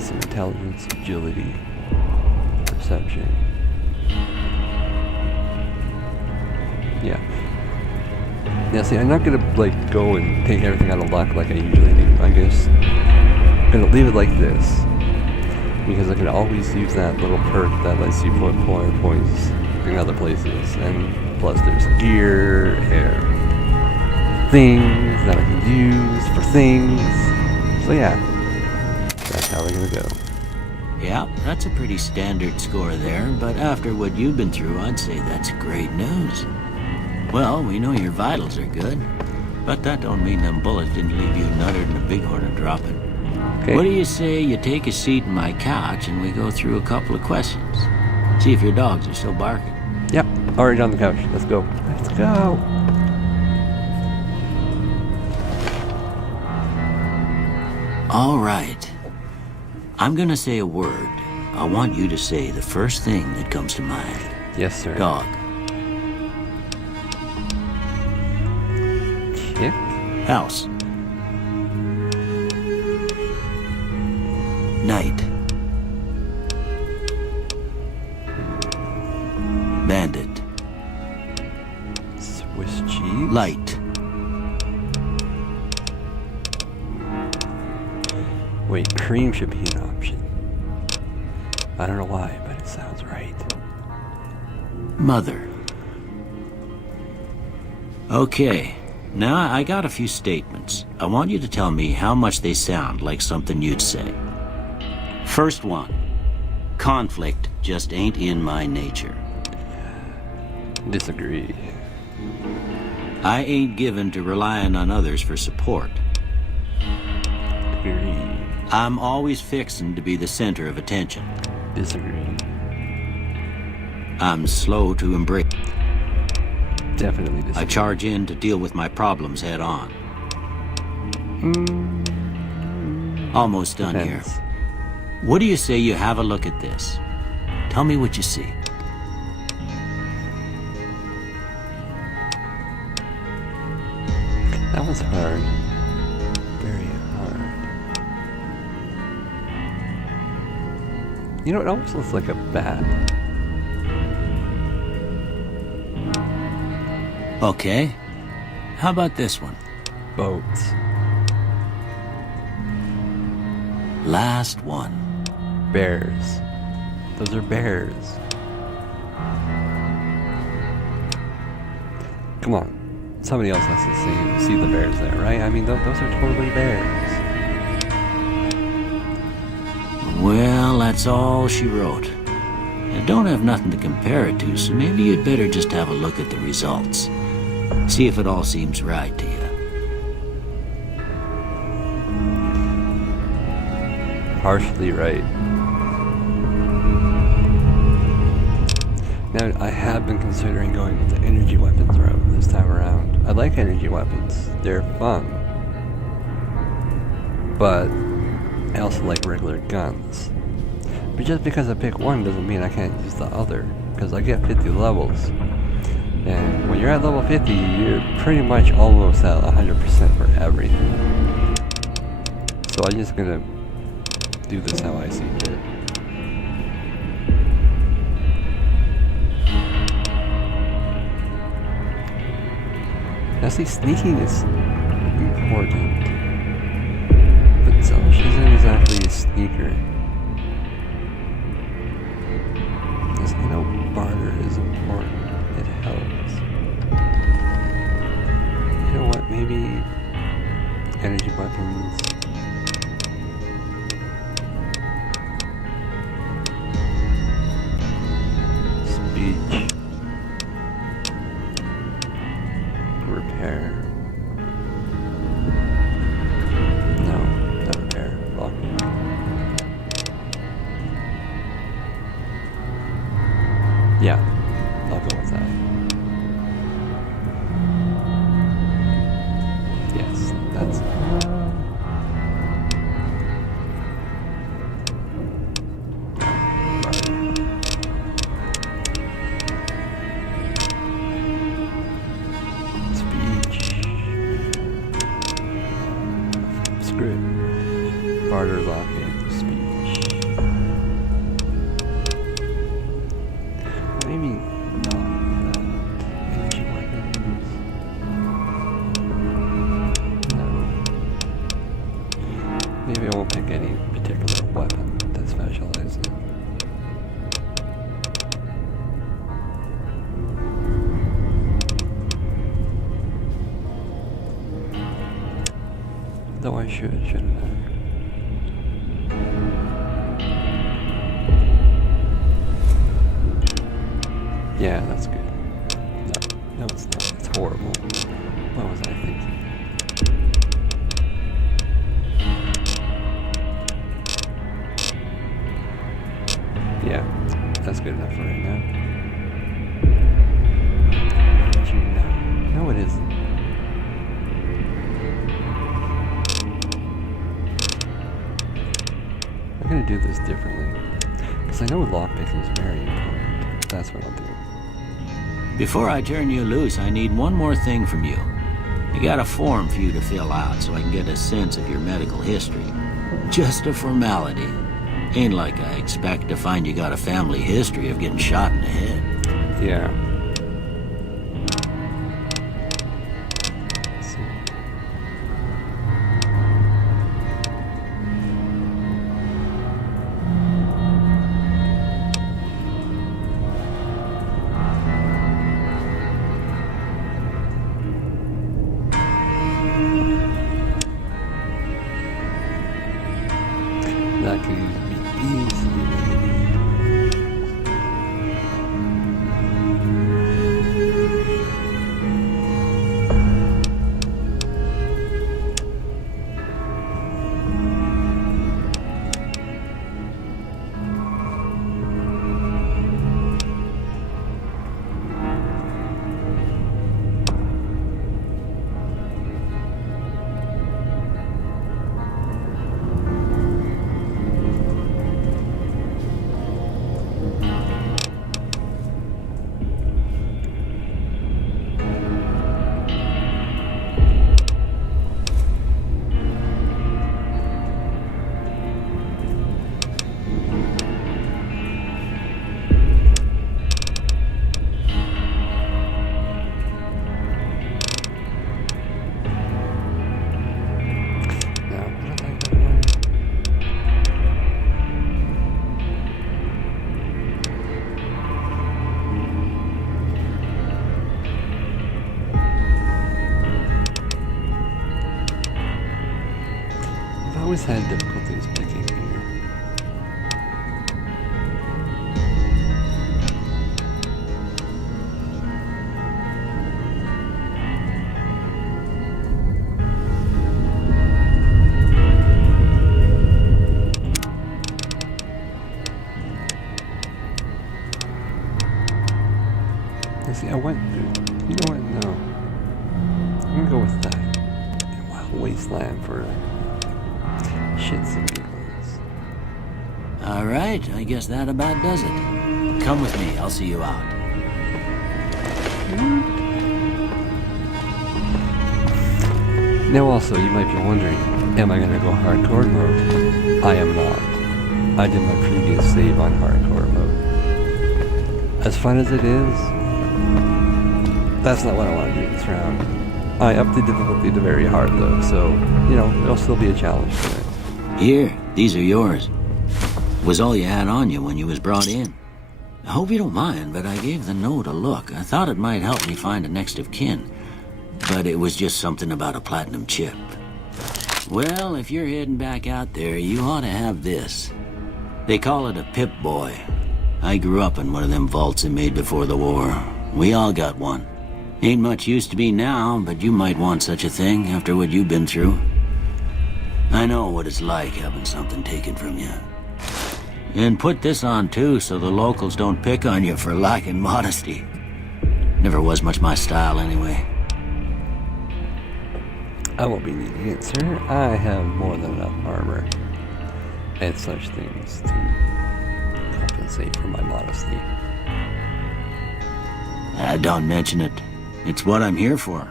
some intelligence, agility, perception. Yeah. Yeah, see, I'm not gonna, like, go and take everything out of luck like I usually do. I'm just gonna leave it like this. Because I can always use that little perk that lets you put points in other places. And plus there's gear and things that I can use for things. So yeah, that's how we're gonna go. Yeah, that's a pretty standard score there, but after what you've been through, I'd say that's great news. Well, we know your vitals are good, but that don't mean them bullets didn't leave you nuttered and a bighorn a dropping. Okay. What do you say you take a seat in my couch and we go through a couple of questions? See if your dogs are still barking. Yep, already on the couch. Let's go. Let's go. All right. I'm gonna say a word. I want you to say the first thing that comes to mind. Yes, sir. Dog. Kick. House. Night. Bandit. Swiss cheese. Light. Wait, cream should be an option. I don't know why, but it sounds right. Mother. Okay. Now I got a few statements. I want you to tell me how much they sound like something you'd say. First one. Conflict just ain't in my nature. Disagree. I ain't given to relying on others for support. Agree. I'm always fixin' to be the center of attention. Disagree. I'm slow to embrace. Definitely disagree. I charge in to deal with my problems head on. Almost done Depends. here. What do you say you have a look at this? Tell me what you see. That was hard. Very hard. You know, it almost looks like a bat. Okay. How about this one? Boats. Last one. Bears. Those are bears. Come on. Somebody else has to see the bears there, right? I mean, those are totally bears. Well, that's all she wrote. I don't have nothing to compare it to, so maybe you'd better just have a look at the results. See if it all seems right to you. Partially right. Now, I have been considering going with the energy weapons route this time around. I like energy weapons. They're fun. But I also like regular guns. But just because I pick one doesn't mean I can't use the other. Because I get 50 levels. And when you're at level 50, you're pretty much almost at 100% for everything. So I'm just gonna do this how I see fit. Now see, sneaking is important. But Zellish isn't exactly a sneaker. Because you know barter is important. It helps. You know what, maybe energy weapons. Speech. Repair. No, not repair. Blocking. Yeah, I'll go with that. Yes, that's. Screw it. Barter locking speech. Maybe I won't pick any particular weapon to specialize in. Though I shouldn't I? Yeah, that's good. No, it's not. It's horrible. What was I thinking? Yeah, that's good enough for right now. No, it isn't. I'm gonna do this differently. Because I know lockpicking is very important. That's what I'll do. Before I turn you loose, I need one more thing from you. I got a form for you to fill out so I can get a sense of your medical history. Just a formality. Ain't like I expect to find you got a family history of getting shot in the head. Yeah. That could be easily I've always had difficulties picking here. See, I went through. You know what? No. I'm gonna go with that. Wow, wasteland for shits and giggles. All right, I guess that about does it. Come with me, I'll see you out. Now also, you might be wondering, am I gonna go hardcore mode? I am not. I did my previous save on hardcore mode. As fun as it is, that's not what I want to do this round. I upped the difficulty to very hard though, so, you know, it'll still be a challenge for me. Here, these are yours. Was all you had on you when you was brought in. I hope you don't mind, but I gave the note a look. I thought it might help me find a next of kin. But it was just something about a platinum chip. Well, if you're heading back out there, you ought to have this. They call it a Pip-Boy. I grew up in one of them vaults they made before the war. We all got one. Ain't much use to me now, but you might want such a thing after what you've been through. I know what it's like having something taken from you. And put this on too, so the locals don't pick on you for lacking modesty. Never was much my style anyway. I won't be needing it, sir. I have more than enough armor and such things to compensate for my modesty. Don't mention it. It's what I'm here for.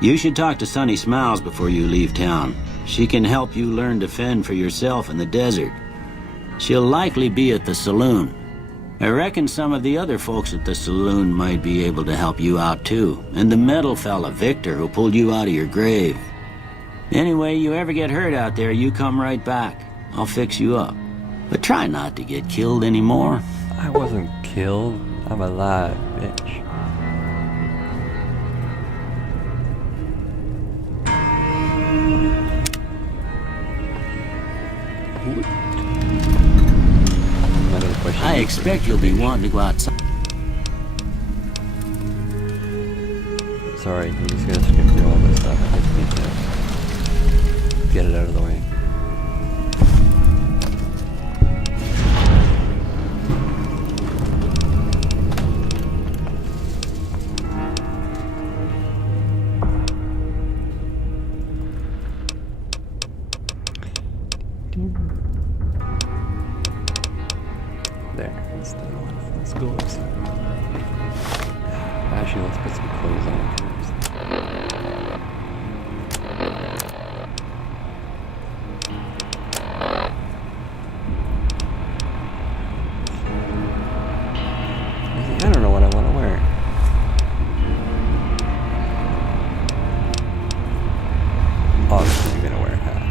You should talk to Sunny Smiles before you leave town. She can help you learn to fend for yourself in the desert. She'll likely be at the saloon. I reckon some of the other folks at the saloon might be able to help you out too. And the metal fella, Victor, who pulled you out of your grave. Anyway, you ever get hurt out there, you come right back. I'll fix you up. But try not to get killed anymore. I wasn't killed. I'm alive, bitch. I expect you'll be wanting to go outside. Sorry, I'm just gonna skip through all this stuff. I just need to get it out of the way. There, that's the one. Let's go outside. Actually, let's put some clothes on first. I don't know what I want to wear. Obviously, I'm gonna wear a hat.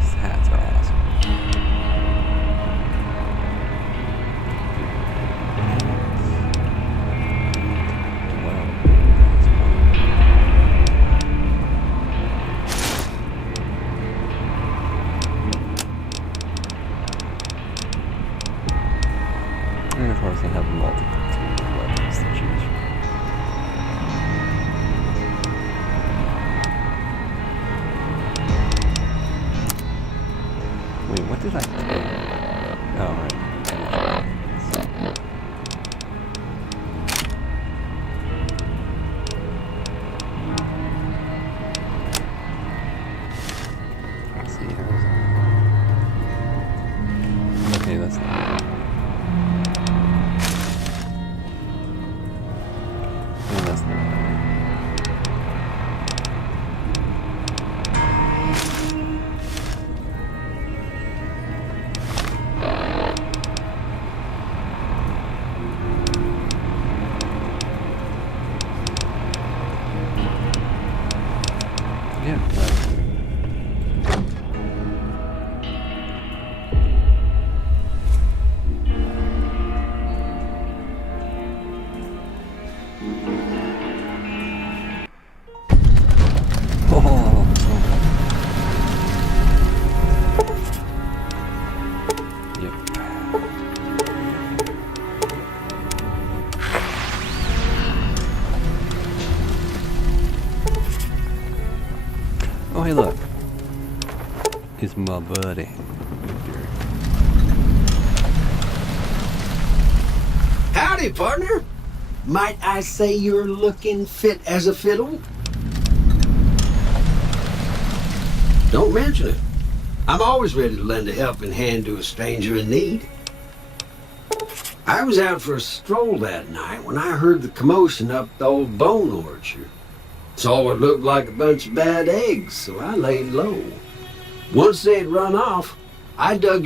These hats are awesome. And of course I have multiple weapons to choose from. Wait, what did I take? Oh, right. Let's see, how's that? Okay, that's not. And that's not right. Yeah, right. Oh, yep. Oh, hey, look. It's my buddy. Howdy, partner. Might I say you're looking fit as a fiddle? Don't mention it. I'm always ready to lend a helping hand to a stranger in need. I was out for a stroll that night when I heard the commotion up the old bone orchard. Saw what looked like a bunch of bad eggs, so I laid low. Once they'd run off, I dug